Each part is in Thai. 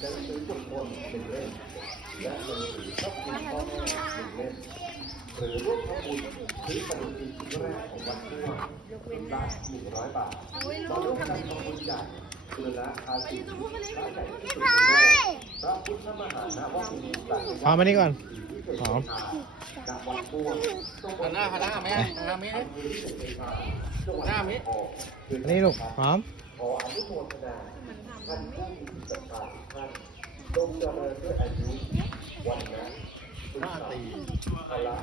หนังสือสวดมนต์หนึ่งเล่มและหนังสือพระคุณพ่อแม่หนึ่งเล่มหรือร่วมทำบุญซื้อปฏิทินชิ้นแรกของวันทั่วละหนึ่งร้อยบาทมาร่วมกันทำบุญใหญ่บุรณะอาชีพพระใหญ่ที่สุดในโลกพระพุทธมหานวมินทร์พร้อมมานี่ก่อนพร้อมจากวัดพ่วงต้องหันหน้าหันหน้าไหมหันหน้ามิดหน้ามิดอันนี้ลูกพร้อม ขออนุโมทนาท่านผู้มีจิตศรัทธาทุกท่านจงเจริญด้วยอายุวันนะสุขภาพพละ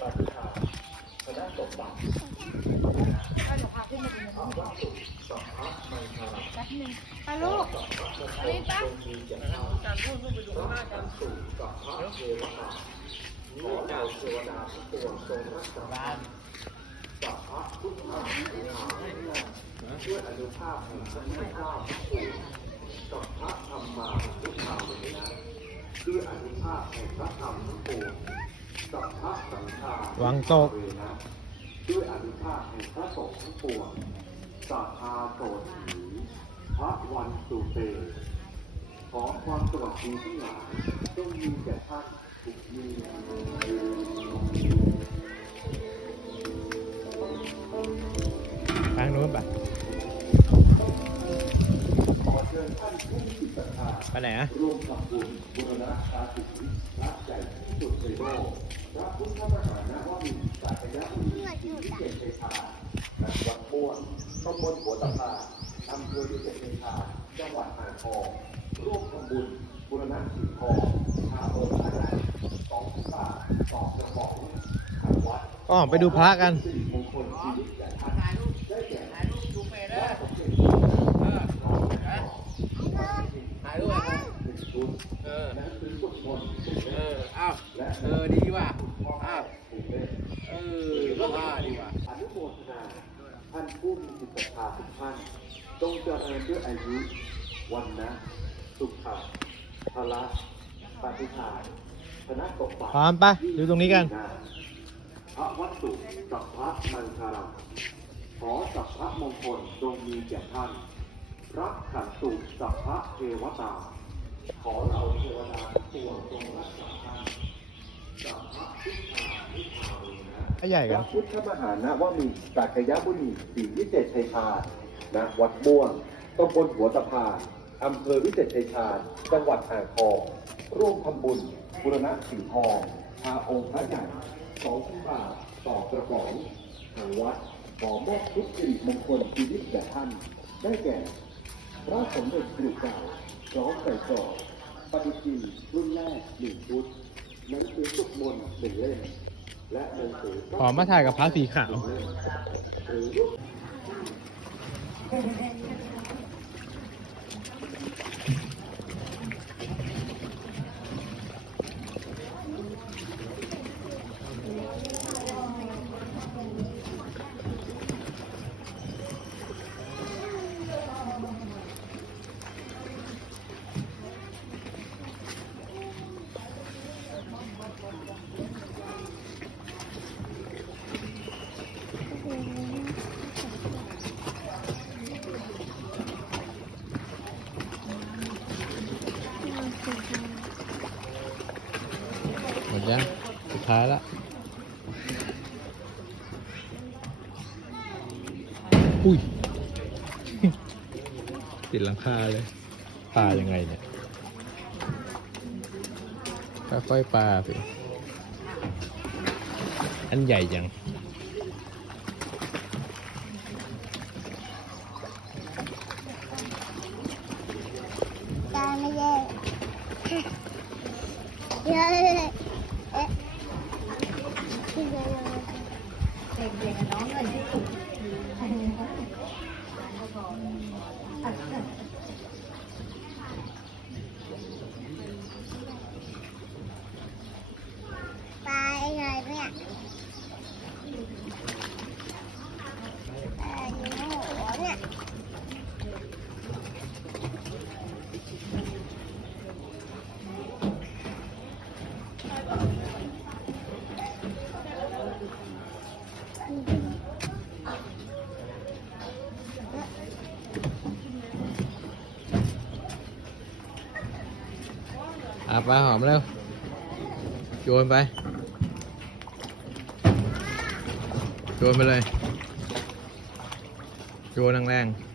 ปฏิภาณคณะสมบัติอาวัตถุสัมภะมังคาไปลูกอันนี้ปะมีเจ้าพระกันสุสัพพะเทวตาขอเราเทวดาทุกตัวทรงรักษาสัพพะพุทธาภิธา ด้วยอนุภาพแห่งพระพุทธเจ้าพระอพพะธรรมาพุทธาวินะด้วยอนุภาพแห่งพระธรรมทั้งปวงสัพพะสังฆาวางตกเวนะด้วยอนุภาพแห่งพระสงฆ์ทั้งปวงสัทธาโสถีพระวันสุเตขอความสวัสดีทั้งหลายจงมีแก่ท่านทุกเมื่อทางโน้นปะ ญ่ที่สุดในโลกพระพุทธมหานวมินทร์สัตยามุนีที่วิเชัยชาณวัดม่วงตำบลหัวตะพาอำเภอวิเศษชัยชาจังหวัดอ่างทองร่วมทำบุญบูรณะสีทองชาโอนพระใหญ่สองพันบาทต่อกระป๋องทางวัดก็ไปดูพระกัน สิริมงคลชีวิตแก่ท่านได้แก่ ถ่ายรูปดูเฟซ พ ได้ ระสมเด็จ เออ พระบรม ถ่ายรูป หนึ่งชุด เออ หนังสือสวดมนต์หนึ่ง เอ เล่ม ออ้าว และ เออดีว่ะอ้าวหนึ่งเล่มเออก็ว่าดีว่ะอนุโมทนาท่านผู้มีจิตศรัทธาทุกท่านจงเจริญด้วยอายุ วันนะ สุขะพละปฏิภาณคณะสมบัติพร้อมปะดูตรงนี้กัน พระวัตถุสัพพะมังคารังขอสัพพะมงคลจงมีแก่ท่านรักขันตุสัพพะเทวตา ขอเราเทวดาทุกตัวจงรักษาท่าน พพะพุทธานิพานะใหญ่กันระพุทธมหานวมินทร์สักยมุนีศรีวิเศษชัยชาญณวัดม่วงตำบลหัวตะพานอำเภอวิเศษชัยชาญจังหวัดอ่างทอง ร่วมทำบุญบุรณะสีทองพาองค์พระใหญ่สองพันบาทต่อกระป๋องทางวัดขอมอบทุกสิริมงคลชีวิตแก่ท่าน ได้แก่ พระสมเด็จกรุเก่าพร้อมใส่กรอบปฏิทินรุ่นแรกหนึ่งชุด หนังสือสวดมนต์หนึ่งเล่มและหนังสือขอมาถ่ายกับพระสีขาว หมด ยังสุดท้ายละอุ้ย ติดหลังคาเลยปลายังไงเนี่ยค่อยๆปลาสิอันใหญ่จังตาไม่แย่เยอะเลยเอ๊ะเด็ กๆน้องเลยที่สุดไปเลยเนี่ยไปอยู่หัวเนี่ย อาปลาหอมเร็วโยนไปโยนไปเลยโยนแรงๆ